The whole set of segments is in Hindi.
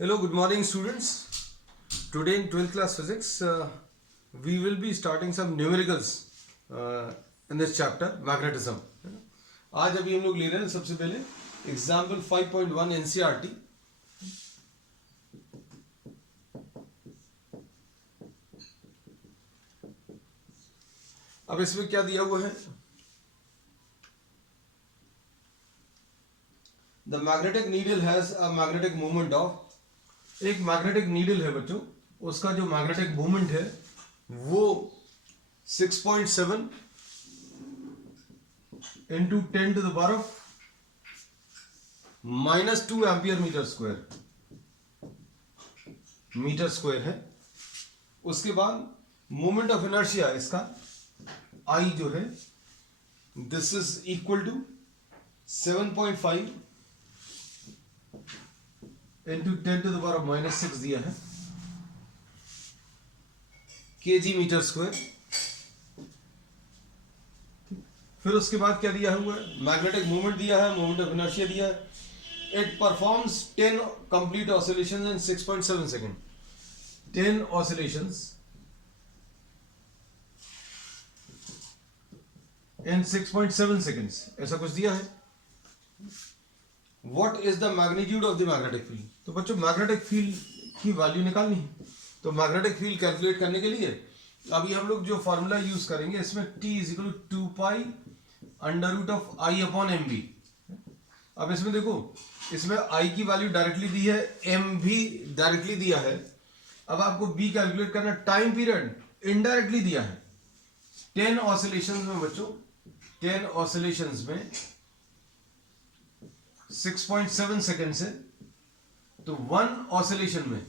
Hello, good morning, students. Today in 12th class physics, we will be starting some numericals in this chapter, magnetism. आज अभी हम लोग ले रहे हैं सबसे पहले एग्जाम्पल 5.1 एनसीईआरटी. अब इसमें क्या दिया हुआ है? The magnetic needle has a magnetic moment of, एक मैग्नेटिक नीडल है बच्चों, उसका जो मैग्नेटिक मूवमेंट है वो 6.7 into 10 to the power of -2 ampere metre square है. उसके बाद मोमेंट ऑफ इनर्शिया इसका आई जो है this is equal to 7.5 into 10 to the power of -6 दिया है kg मीटर स्क्वायर. फिर उसके बाद क्या दिया हुआ है? मैग्नेटिक मूवमेंट दिया है, मोमेंट ऑफ इनर्शिया दिया है. It performs 10 complete oscillations in 6.7 second. 10 oscillations in 6.7 seconds, ऐसा कुछ दिया है. What is the magnitude of the magnetic field? तो बच्चों मैग्नेटिक फील्ड की वैल्यू निकालनी है. तो मैग्नेटिक फील्ड कैलकुलेट करने के लिए अभी हम लोग जो फॉर्मूला यूज करेंगे इसमें T is equal to 2 pi under root of I upon M B. अब इसमें देखो, इसमें I की वैल्यू डायरेक्टली दी है, M भी डायरेक्टली दिया है. अब आपको B कैलकुलेट करना. टाइम पीरियड इनडायरेक्टली दिया है. 10 ऑसिलेशंस में बच्चों, 10 ऑसिलेशंस में 6.7 सेकेंड से, तो 1 ऑसिलेशन में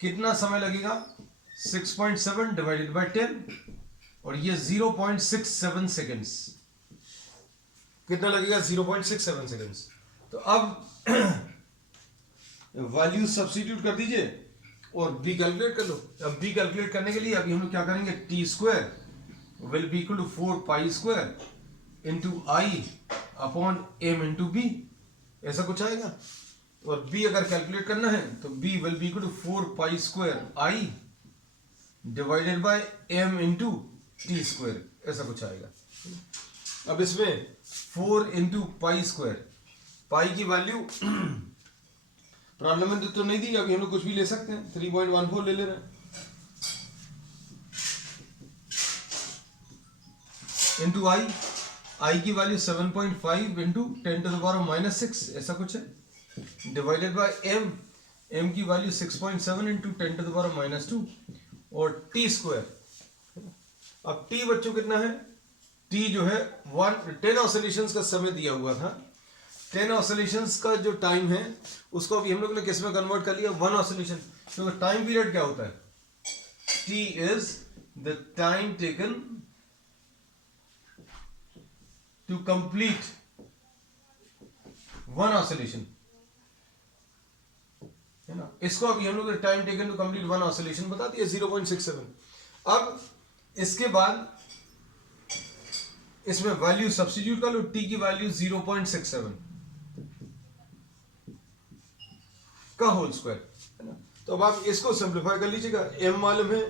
कितना समय लगेगा? 6.7 डिवाइडेड बाय 10 और ये 0.67 सेकेंड्स. कितना लगेगा? 0.67 सेकेंड्स. तो अब वैल्यू सब्स्टिट्यूट कर दीजिए और बी कैलकुलेट कर लो. अब बी कैलकुलेट करने के लिए अभी हम लोग क्या करेंगे? T square will be equal to 4 pi square into I upon M into B, ऐसा कुछ आएगा. और b अगर कैलकुलेट करना है तो b will be equal to 4 pi square i divided by m into T square, ऐसा कुछ आएगा. अब इसमें 4 इंटू पाई स्क्वायर, पाई की वैल्यू प्रॉब्लम में तो नहीं दी, अभी हम लोग कुछ भी ले सकते हैं. 3.14 ले ले रहे हैं इंटू आई की value 7.5 into 10 to the power -6, ऐसा कुछ है, डिवाइडेड बाय एम की value 6.7 into 10 to the power -2 और टी स्क्वायर. अब टी बच्चों कितना है? टी जो है 10 ऑसिलेशंस का समय दिया हुआ था. 10 ऑसिलेशंस का जो टाइम है उसको अभी हम लोग ने किस में कन्वर्ट कर लिया? 1 ऑसिलेशन. तो टाइम पीरियड क्या होता है? T is the time taken to complete 1 oscillation, है ना. इसको अभी हम लोग time taken to complete 1 oscillation बता दिया 0.67. अब इसके बाद इसमें वैल्यू सब्स्टिट्यूट कर लो. टी की वैल्यू 0.67 का होल स्क्वायर, है ना. तो अब आप इसको सिंप्लीफाई कर लीजिएगा. एम मालूम है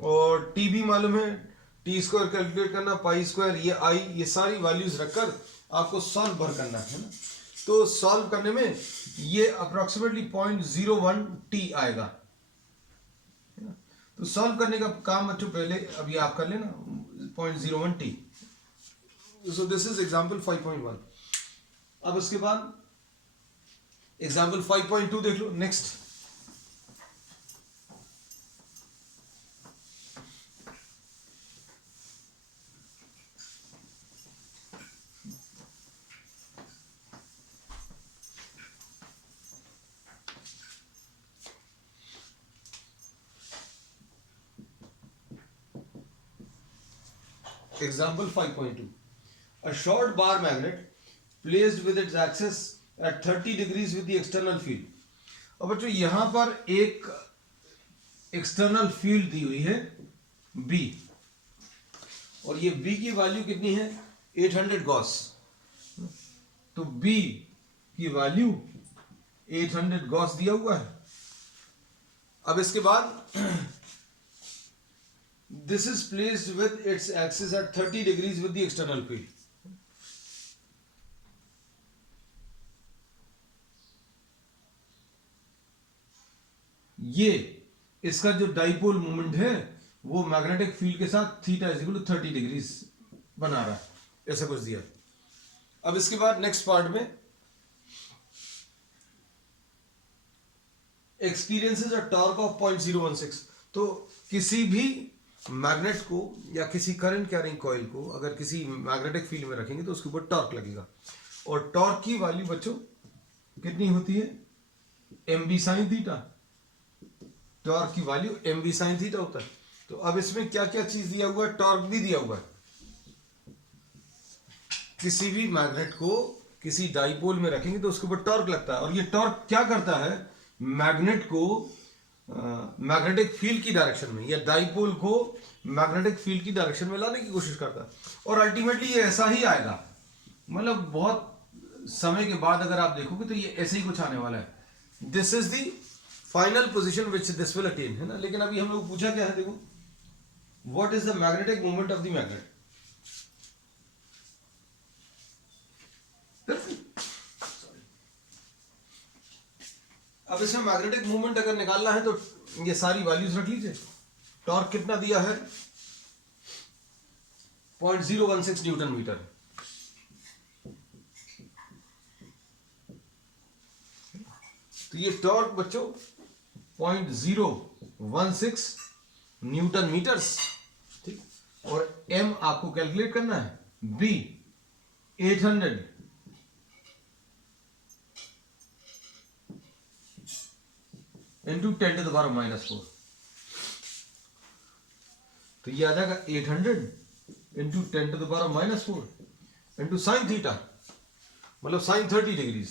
और टी भी मालूम है. टी स्क्वायर कैलकुलेट करना, पाई स्क्वायर, ये आई, ये सारी वैल्यूज रखकर आपको सॉल्व भर करना है ना. तो सॉल्व करने में ये अप्रोक्सीमेटली 0.01 टी आएगा, है ना. तो सॉल्व करने का काम बच्चों पहले अभी आप कर लेना. 0.01 T. So this is example 5.1. अब उसके बाद एग्जांपल 5.2 देख लो. Next Example 5.2. A short bar magnet placed with its axis at 30 degrees with the external field. अब बच्चों यहां पर एक एक्सटर्नल फील्ड दी हुई है B और ये B की वैल्यू कितनी है? 800 गॉस. तो B की वैल्यू 800 गॉस दिया हुआ है। अब इसके बाद this is placed with its axis at 30 degrees with the external field. ये इसका जो डाइपोल मोमेंट है वो मैग्नेटिक फील्ड के साथ theta is equal to 30 degrees बना रहा है, ऐसा कुछ दिया। अब इसके बाद नेक्स्ट पार्ट में एक्सपीरियंसेस अ टॉर्क ऑफ 0.016। तो किसी भी मैग्नेट को या किसी करंट कैरिंग कॉइल को अगर किसी मैग्नेटिक फील्ड में रखेंगे तो उसके ऊपर टॉर्क लगेगा, और टॉर्क की वैल्यू बच्चों कितनी होती है, mv sin थीटा। टॉर्क की वैल्यू mv sin थीटा होता है। तो अब इसमें क्या क्या चीज दिया हुआ है, टॉर्क भी दिया हुआ है। किसी भी मैग्नेट को किसी डाइपोल में रखेंगे तो उसके ऊपर टॉर्क लगता है, और ये टॉर्क क्या करता है, मैग्नेट को मैग्नेटिक फील्ड की डायरेक्शन में या डाइपोल को मैग्नेटिक फील्ड की डायरेक्शन में लाने की कोशिश करता है, और अल्टीमेटली ये ऐसा ही आएगा। मतलब बहुत समय के बाद अगर आप देखोगे तो ये ऐसे ही कुछ आने वाला है। This is the final position which this will attain, है ना। लेकिन अभी हम लोग पूछा क्या है, देखो what is the magnetic moment of the magnet. अब इसमें मैग्नेटिक मूवमेंट अगर निकालना है तो ये सारी वैल्यूज रख लीजिए। टॉर्क कितना दिया है, 0.016 न्यूटन मीटर। तो ये टॉर्क बच्चों 0.016 न्यूटन मीटर्स, ठीक। और m आपको कैलकुलेट करना है, b 800 इंटू 10⁻⁻⁴। तो ये आ जाएगा 800 इंटू 10⁻⁻⁴ इंटू साइन थीटा, मतलब साइन 30 डिग्रीज,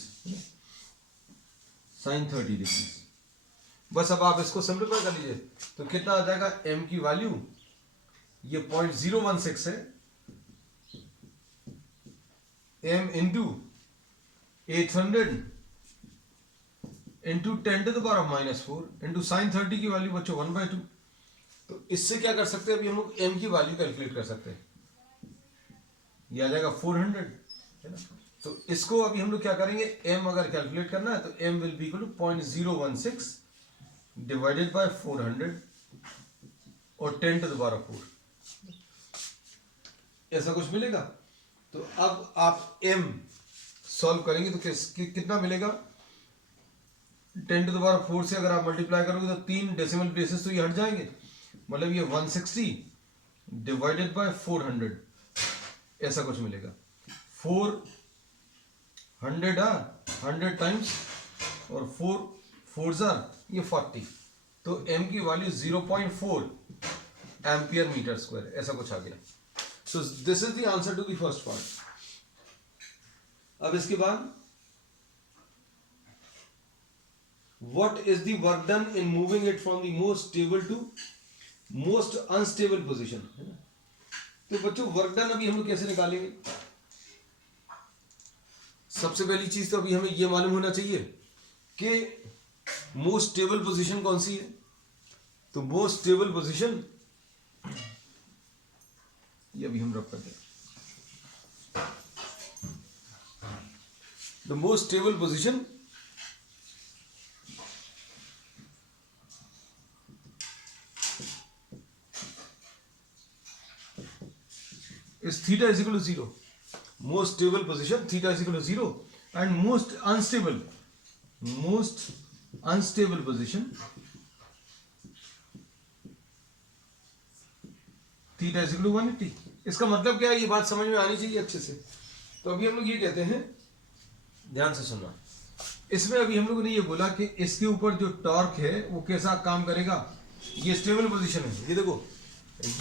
साइन 30 डिग्रीज। बस अब आप इसको सिंपलीफाई कर लीजिए तो कितना आ जाएगा, m की वैल्यू ये 0.016 है, m into 800 into 10⁻⁻⁴ into sine 30 की वैल्यू बच्चों 1/2। तो इससे क्या कर सकते हैं, अभी हम लोग m की वैल्यू कैलकुलेट कर सकते हैं, ये आ जाएगा 400, है ना। तो इसको अभी हम लोग क्या करेंगे, m अगर कैलकुलेट करना है तो m will be equal to 0.016 divided by 400 और 10⁻⁴, ऐसा कुछ मिलेगा। तो अब आप m सॉल्व करेंगे तो कितना मिलेगा, 10⁻⁴ से अगर आप मल्टीप्लाई करोगे तो 3 डेसिमल प्लेसेस तो ये हट जाएंगे, मतलब ये 160 डिवाइडेड बाय 400 ऐसा कुछ मिलेगा। 400 100 टाइम्स और 4 4s ये 40, तो m की वैल्यू 0.4 एम्पियर मीटर स्क्वायर, ऐसा कुछ आ गया। So this is the answer to the first part. अब इसके बाद what is the work done in moving it from the most stable to most unstable position, है ना। तो बच्चों वर्क डन अभी हम लोग कैसे निकालेंगे, सबसे पहली चीज तो अभी हमें ये मालूम होना चाहिए कि मोस्ट स्टेबल पोजीशन कौन सी है। तो मोस्ट स्टेबल पोजीशन ये अभी हम रख करते हैं, the most stable position is theta is equal to 0. Most stable position theta is equal to 0, and most unstable position theta is equal to 180। इसका मतलब क्या है, ये बात समझ में आनी चाहिए अच्छे से। तो अभी हम लोग ये कहते हैं, ध्यान से सुनना, इसमें अभी हम लोगों ने ये बोला कि इसके ऊपर जो टॉर्क है वो कैसा काम करेगा। ये स्टेबल पोजीशन है, ये देखो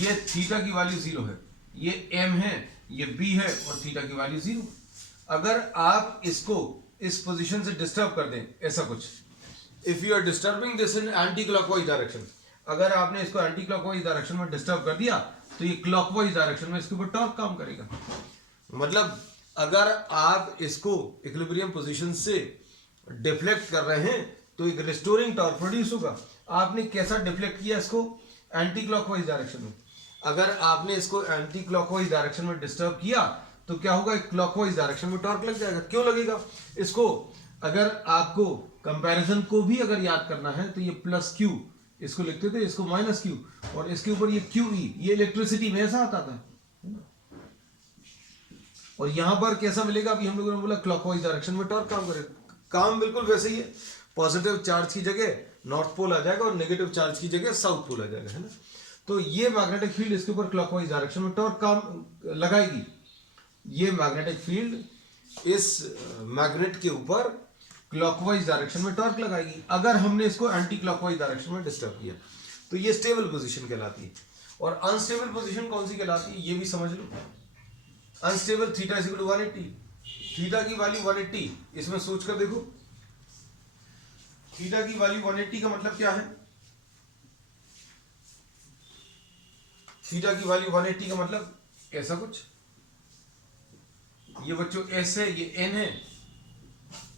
ये थीटा की वैल्यू 0 है, ये m है, ये b है, और थीटा की वैल्यू 0। अगर आप इसको इस पोजीशन से डिस्टर्ब कर दें, ऐसा कुछ, if you are disturbing this in anti clockwise direction, अगर आपने इसको एंटी क्लॉकवाइज डायरेक्शन में डिस्टर्ब कर दिया तो ये क्लॉकवाइज डायरेक्शन में इसके ऊपर टॉर्क काम करेगा। मतलब अगर आप इसको इक्विलिब्रियम पोजीशन से डिफ्लेक्ट कर रहे हैं तो एक रिस्टोरिंग टॉर्क प्रोड्यूस होगा। आपने कैसा डिफ्लेक्ट किया इसको? एंटी क्लॉकवाइज डायरेक्शन में। अगर आपने इसको एंटी क्लॉकवाइज डायरेक्शन में डिस्टर्ब किया तो क्या होगा? क्लॉकवाइज डायरेक्शन में टॉर्क लग जाएगा। क्यों लगेगा? इसको अगर आपको कंपैरिजन को भी अगर याद करना है तो ये प्लस क्यू इसको लिखते थे, इसको माइनस क्यू, और इसके ऊपर ये क्यू ई, ये इलेक्ट्रिसिटी में ऐसा आता था। और यहां पर कैसा मिलेगा? अभी हम लोगों ने बोला क्लॉकवाइज डायरेक्शन में टॉर्क काम करे, काम बिल्कुल वैसे ही है। पॉजिटिव चार्ज की जगह नॉर्थ पोल आ जाएगा और नेगेटिव चार्ज की जगह साउथ पोल आ जाएगा, है ना। तो ये मैग्नेटिक फील्ड इसके ऊपर क्लॉकवाइज डायरेक्शन में टॉर्क काम लगाएगी। ये मैग्नेटिक फील्ड इस मैग्नेट के ऊपर क्लॉकवाइज डायरेक्शन में टॉर्क लगाएगी। अगर हमने इसको एंटी क्लॉकवाइज डायरेक्शन में डिस्टर्ब किया तो ये स्टेबल पोजीशन कहलाती है। और अनस्टेबल पोजीशन कौन सी कहलाती है ये भी समझ लो। Unstable theta is equal to 180, theta की वैल्यू 180, इसमें सोच कर देखो थीटा की वैल्यू 180 का मतलब क्या है? थीटा की वैल्यू 180 का मतलब ऐसा कुछ, ये बच्चों एस है, ये एन है,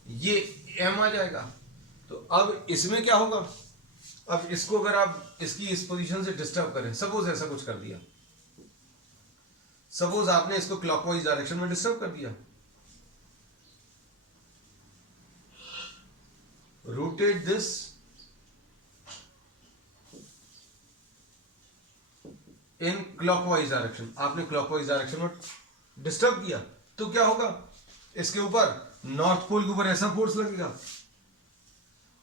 ये एम आ जाएगा। तो अब इसमें क्या होगा? अब इसको अगर आप इसकी इस पोजीशन से डिस्टर्ब करें, सपोज ऐसा कुछ कर दिया, सपोज आपने इसको क्लॉकवाइज डायरेक्शन में डिस्टर्ब कर दिया, rotate this in clockwise direction, आपने क्लॉकवाइज डायरेक्शन में डिस्टर्ब किया तो क्या होगा? इसके ऊपर नॉर्थ पोल के ऊपर ऐसा फोर्स लगेगा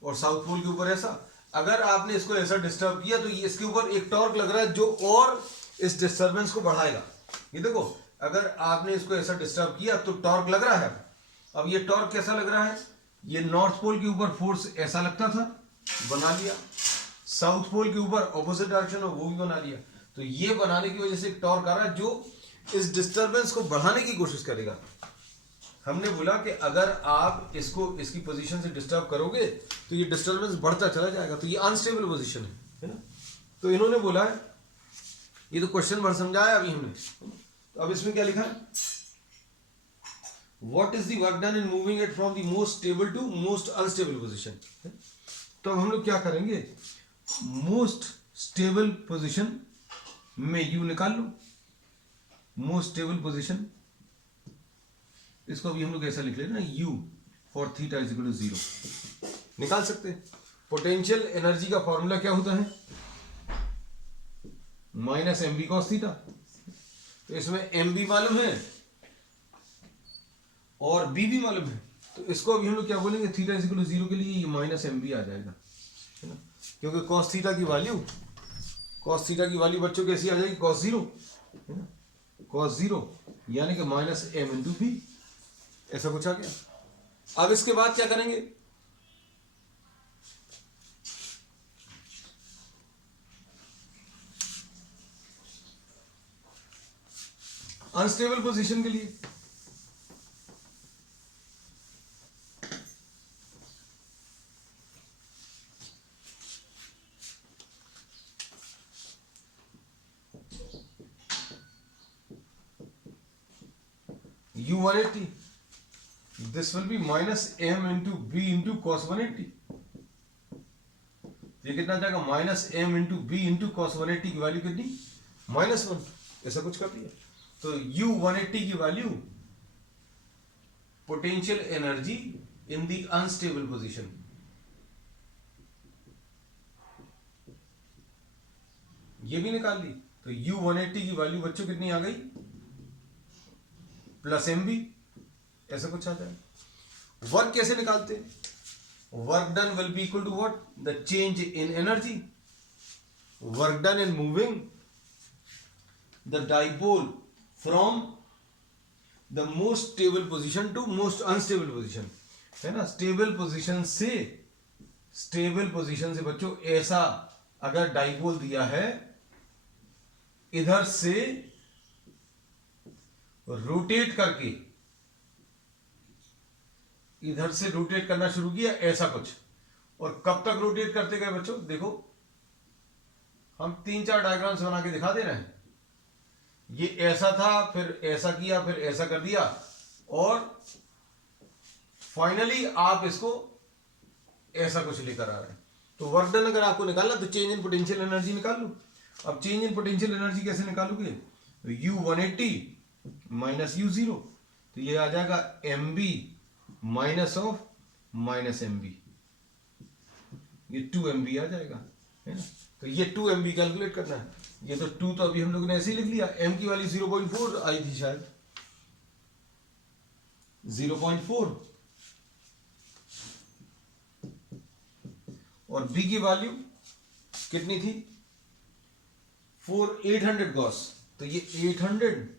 और साउथ पोल के ऊपर ऐसा। अगर आपने इसको ऐसा डिस्टर्ब किया तो ये इसके ऊपर एक टॉर्क लग रहा है जो और इस डिस्टरबेंस को बढ़ाएगा। ये देखो, अगर आपने इसको ऐसा डिस्टर्ब किया तो टॉर्क लग रहा है। अब ये टॉर्क कैसा लग रहा है? ये नॉर्थ पोल के ऊपर फोर्स ऐसा लगता था, बना लिया, साउथ पोल के ऊपर ऑपोजिट डायरेक्शन हो वो भी बना लिया। तो ये बनाने की वजह से एक टॉर्क आ रहा है जो इस डिस्टरबेंस को बढ़ाने की कोशिश करेगा। हमने बोला कि अगर आप इसको इसकी पोजीशन से डिस्टर्ब करोगे तो ये डिस्टरबेंस बढ़ता चला जाएगा, तो ये अनस्टेबल पोजीशन है ना। तो इन्होंने बोला है, ये तो क्वेश्चन भर समझाया अभी हमने, तो अब इसमें क्या लिखा है? What is the work done in moving it from the most stable to most unstable position. तो अब हम लोग क्या करेंगे? मोस्ट स्टेबल पोजीशन में यू निकाल लो, मोस्ट स्टेबल पोजीशन, इसको भी हम लोग ऐसा लिख लेते ना, U for theta is equal to 0 निकाल सकते हैं। पोटेंशियल एनर्जी का फॉर्मूला क्या होता है? Minus M B cos theta. तो इसमें एम बी मालूम है और बी भी मालूम है, तो इसको अभी हम लोग क्या बोलेंगे? थीटा इज इक्वल टू 0 के लिए ये माइनस एम बी आ जाएगा, है ना, क्योंकि कॉस थीटा की वैल्यू बच्चों कैसी आ जाएगी? कॉस 0, है ना, कॉस 0 यानी कि माइनस एम इंटू बी, ऐसा कुछ आ गया। अब इसके बाद क्या करेंगे? अनस्टेबल पोजीशन के लिए U180, this will be minus m into b into cos 180। ये कितना जाएगा? Minus m into b into cos 180 की वैल्यू कितनी? -1, ऐसा कुछ कर दिया। तो U180 की value potential energy in the unstable position, ये भी निकाल दी। तो U180 की वैल्यू बच्चों कितनी आ गई? प्लस एम बी, ऐसा कुछ आ जाए। वर्क कैसे निकालते? Work done will be equal to what? The change in energy. Work done in moving the dipole from the most stable position to most unstable position, है ना। स्टेबल पोजीशन से बच्चों ऐसा अगर डाइपोल दिया है, इधर से रोटेट करके इधर से रोटेट करना शुरू किया, ऐसा कुछ। और कब तक रोटेट करते गए बच्चों? देखो, हम 3-4 डायग्राम्स बना के दिखा दे रहे हैं। ये ऐसा था, फिर ऐसा किया, फिर ऐसा कर दिया, और फाइनली आप इसको ऐसा कुछ लेकर आ रहा है। तो वर्क डन अगर आपको निकालना तो चेंज इन पोटेंशियल एनर्जी निकाल लो। अब चेंज इन पोटेंशियल एनर्जी कैसे निकालोगे? तो U180 माइनस U0, तो ये आ जाएगा MB minus of minus MB, ये 2 MB आ जाएगा, है ना। तो ये 2 MB कैलकुलेट करना है। ये तो 2 तो अभी हम लोग ने ऐसे ही लिख लिया, M की वाली 0.4 आई थी शायद, 0.4, और B की वैल्यू कितनी थी? 800 गॉस, तो ये 800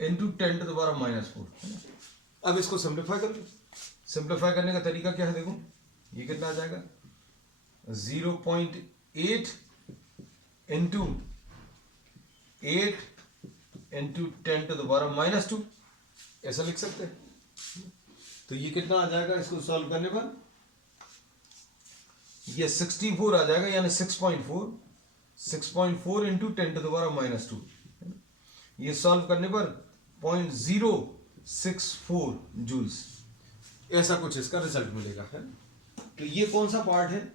into 10 to the power minus 4। अब इसको सिंप्लीफाई कर लो। सिंप्लीफाई करने का तरीका क्या है? देखो ये कितना आ जाएगा, 0.8 into 8 into 10 to the power minus 2, ऐसा लिख सकते हैं। तो ये कितना आ जाएगा इसको सॉल्व करने पर? ये 64 आ जाएगा, यानी 6.4 into 10 to the power minus 2। ये सॉल्व करने पर 0.064 जूल्स, ऐसा कुछ इसका रिजल्ट मिलेगा, है। तो ये कौन सा पार्ट है?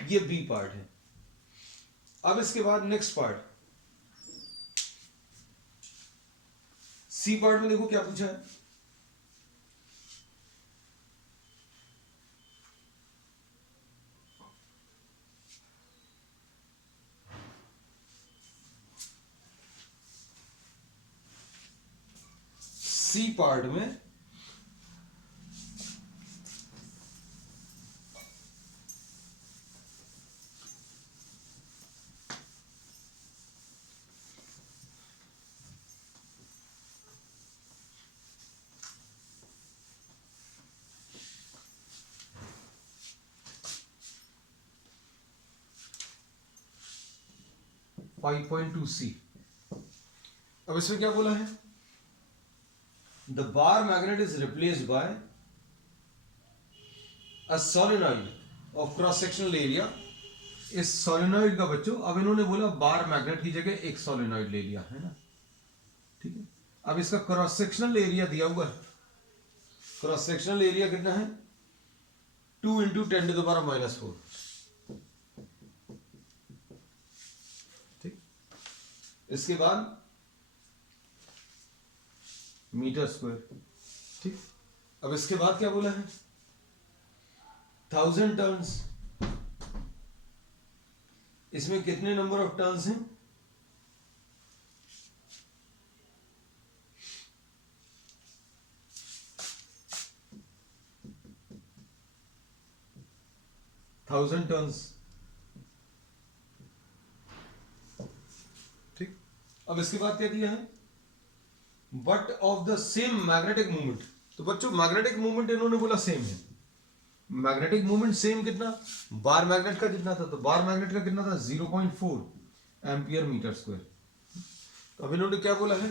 ये बी पार्ट है। अब इसके बाद नेक्स्ट पार्ट, सी पार्ट में देखो क्या पूछा है। सी पार्ट में 5.2C। अब इसमें क्या बोला है? The bar magnet is replaced by a solenoid of cross sectional area. इस सोलेनॉइड का बच्चों, अब इन्होंने बोला बार मैग्नेट की जगह एक सोलेनॉइड ले लिया, है ना, ठीक है। अब इसका क्रॉस सेक्शनल एरिया दिया हुआ है। क्रॉस सेक्शनल एरिया कितना है? 2 into 10 to the power minus 4, ठीक। इसके बाद मीटर स्क्वायर, ठीक। अब इसके बाद क्या बोला है? 1000 टर्न्स। इसमें कितने नंबर ऑफ टर्न्स हैं? 1000 टर्न्स, ठीक। अब इसके बाद क्या दिया है? But of the same magnetic movement. तो बच्चों मैग्नेटिक मूवमेंट इन्होंने बोला सेम है। मैग्नेटिक मूवमेंट सेम कितना? बार मैग्नेट का कितना था? तो बार मैग्नेट का कितना था? 0.4 एम्पियर मीटर स्क्वायर। तो अब इन्होंने क्या बोला है?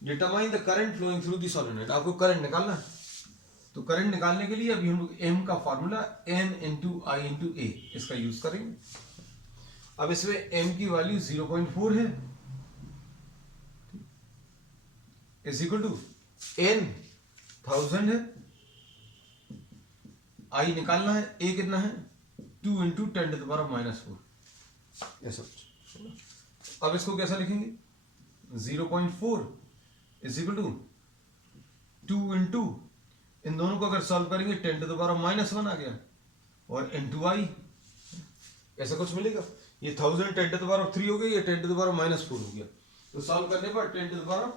Determine the current flowing through the solenoid. आपको करंट निकालना है। तो करंट निकालने के लिए अभी हम लोग एम का फॉर्मूला N इंटू आई इंटू ए, इसका यूज करेंगे। अब इसमें एम की वैल्यू 0.4 है, इज इक्वल टू N 1000 है, आई निकालना है, ए कितना है? 2 into 10 to the power minus 4, ऐसा। अब इसको कैसा लिखेंगे? 0.4 इज इक्वल टू 2 इंटू, इन दोनों को अगर सॉल्व करेंगे 10 टू द पावर माइनस 1 आ गया, और इंटू आई, ऐसा कुछ मिलेगा। ये 1000 10 टू द पावर 3 हो गया, ये 10 टू द पावर माइनस 4 हो गया। तो सॉल्व करने पर 10 टू द पावर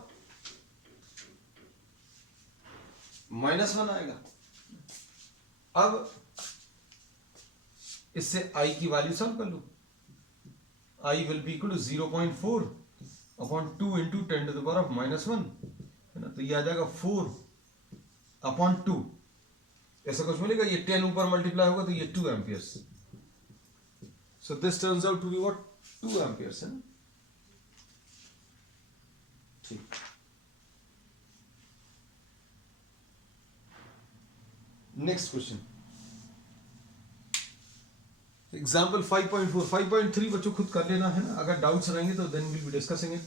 माइनस 1 आएगा। अब इससे I की वैल्यू सॉल्व कर लो। I will be equal to 0.4 upon 2 into 10 to the power minus 1, है ना। तो ये आ जाएगा 4 अपॉन 2, ऐसा कुछ मिलेगा। ये 10 ऊपर मल्टीप्लाई होगा तो ये 2 amperes. So this turns out to be what? 2 amperes, है ना, ठीक। Next question, example 5.4। 5.3 बच्चों खुद कर लेना, है ना। अगर डाउट्स रहेंगे तो then will be discussing it.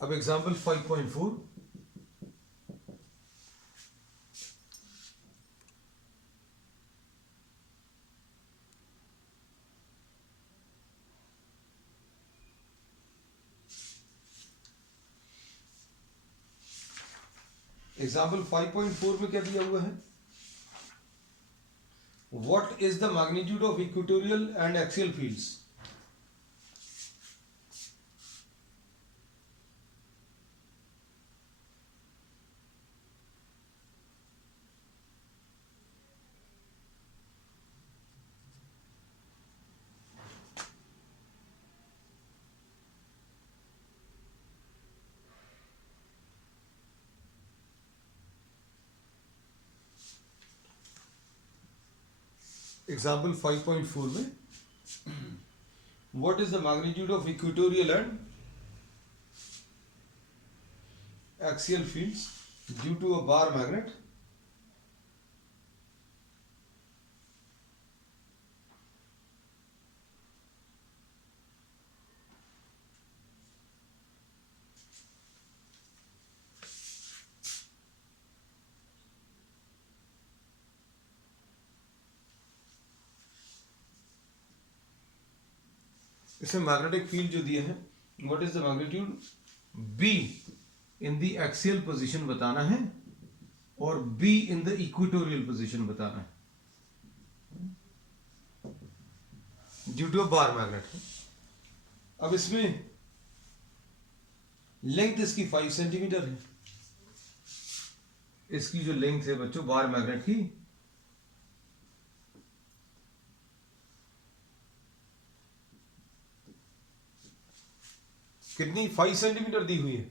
अब एग्जाम्पल 5.4, एग्जाम्पल 5.4 में क्या दिया हुआ है? What is the magnitude of equatorial and axial fields? Example 5.4 में what is the magnitude of equatorial and axial fields due to a bar magnet इसमें मैग्नेटिक फील्ड जो दिए हैं, what is the magnitude B in the axial position बताना है और B in the equatorial position बताना है due to a bar magnet. अब इसमें लेंथ इसकी 5 सेंटीमीटर है। इसकी जो लेंथ है बच्चों बार मैग्नेट की, कितनी? 5 सेंटीमीटर दी हुई है।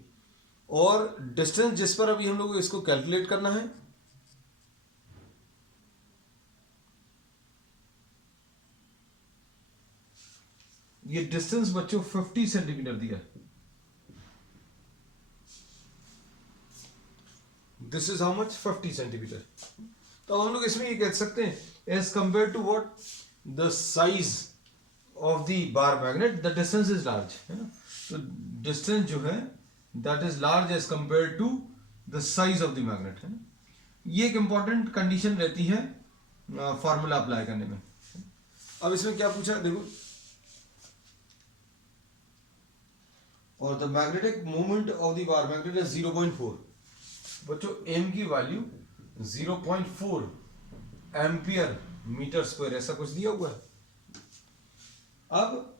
और डिस्टेंस जिस पर अभी हम लोग को इसको कैलकुलेट करना है, ये डिस्टेंस बच्चों 50 सेंटीमीटर दिया है। This is how much? 50 centimetre. तो हम लोग इसमें ये कह सकते हैं as compare to what the size of the bar magnet the distance is large, है ना। तो डिस्टेंस जो है that is large as compare to the size of the magnet, है ना। ये एक इंपॉर्टेंट कंडीशन रहती है फॉर्मूला अप्लाई करने में। अब इसमें क्या पूछा देखो, और the magnetic moment of the bar magnet is 0.4। बच्चों एम की वैल्यू 0.4 एम्पियर मीटर स्क्वायर ऐसा कुछ दिया हुआ है। अब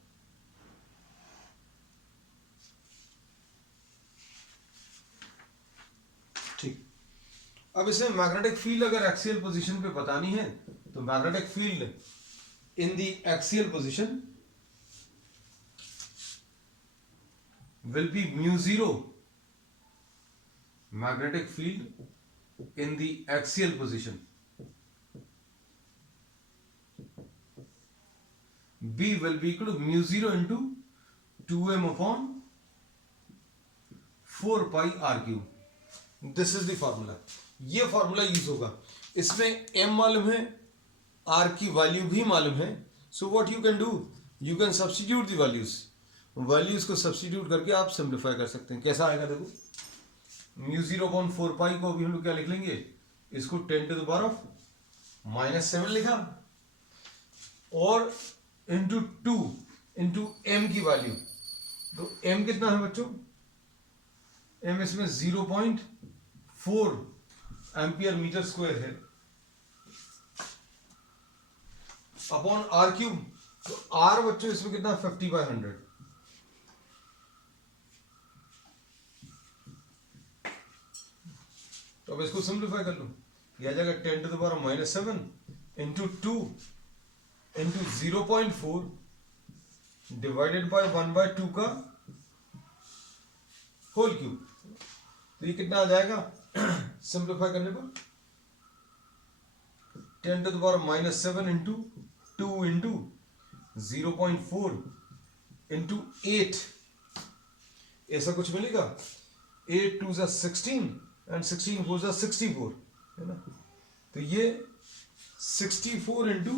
ठीक, अब इसमें मैग्नेटिक फील्ड अगर एक्सियल पोजीशन पे बतानी है तो magnetic field in the axial position will be mu zero magnetic field in the axial position, B will be equal to mu zero into 2m upon 4 pi r cube। This is the formula. ये फॉर्मूला यूज होगा। इसमें m मालूम है, r की वैल्यू भी मालूम है। So what you can do, you can substitute the values को सब्स्टिट्यूट करके आप सिंप्लीफाई कर सकते हैं। कैसा आएगा देखो, म्यू 0.4 पाई को अभी हम लोग क्या लिख लेंगे, इसको 10 टू द पावर ऑफ -7 लिखा और इंटू 2 इंटू एम की वैल्यू। तो एम कितना है बच्चों, एम इसमें 0.4 एम्पियर मीटर स्क्वायर है अपॉन आर क्यूब। तो आर बच्चों इसमें कितना, 50/100। तो अब इसको सिंप्लीफाई कर लो, यह आ जाएगा 10 to the power -7 into 2 into 0.4 divided by 1/2 का होल क्यूब। तो ये कितना आ जाएगा सिंप्लीफाई करने पर, 10 to the power -7 into 2 into 0.4 into 8, ऐसा कुछ मिलेगा। 8 2 जा 16 एंड 16 4 जा 64, है ना। तो ये 64 into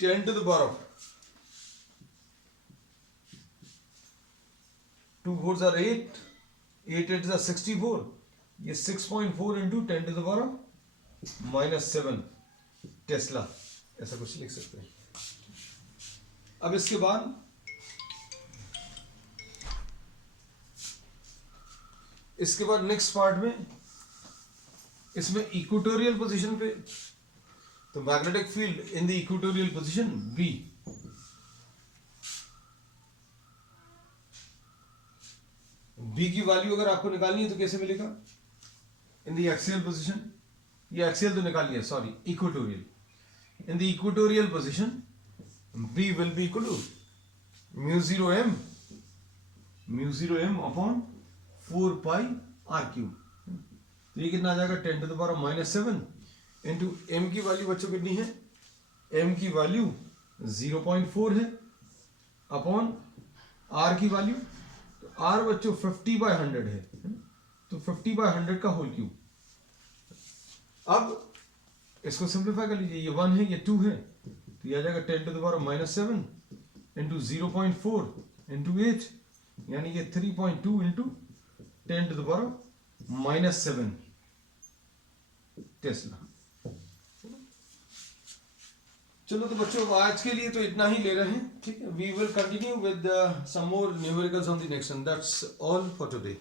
10 to the power of 2 4s are 8, 8 8s are 64, ये 6.4 into 10 to the power -7 Tesla, ऐसा कुछ लिख सकते हैं। अब इसके बाद नेक्स्ट पार्ट में इसमें इक्वेटोरियल पोजीशन पे, तो magnetic field in the equatorial position B, B की वैल्यू अगर आपको निकालनी है तो कैसे मिलेगा? इन द एक्सियल पोजीशन, ये एक्सियल तो निकाल लिया, sorry equatorial, in the equatorial position B will be equal to mu zero M upon 4 pi R cube. तो ये कितना आ जाएगा? 10 to the power -7 into M की वैल्यू बच्चों कितनी है? एम की वैल्यू 0.4 है अपॉन आर की वैल्यू, तो आर बच्चों 50/100 है, तो 50/100 का होल क्यूब। अब इसको सिंप्लीफाई कर लीजिए, ये 1 है, ये 2 है, तो ये आ जाएगा 10 to the power -7 into 0.4 into 8, यानी ये 3.2 into 10 to the power -7 Tesla. चलो तो बच्चों आज के लिए तो इतना ही ले रहे हैं, ठीक है। We will continue with some more numericals on the next, and that's all for today.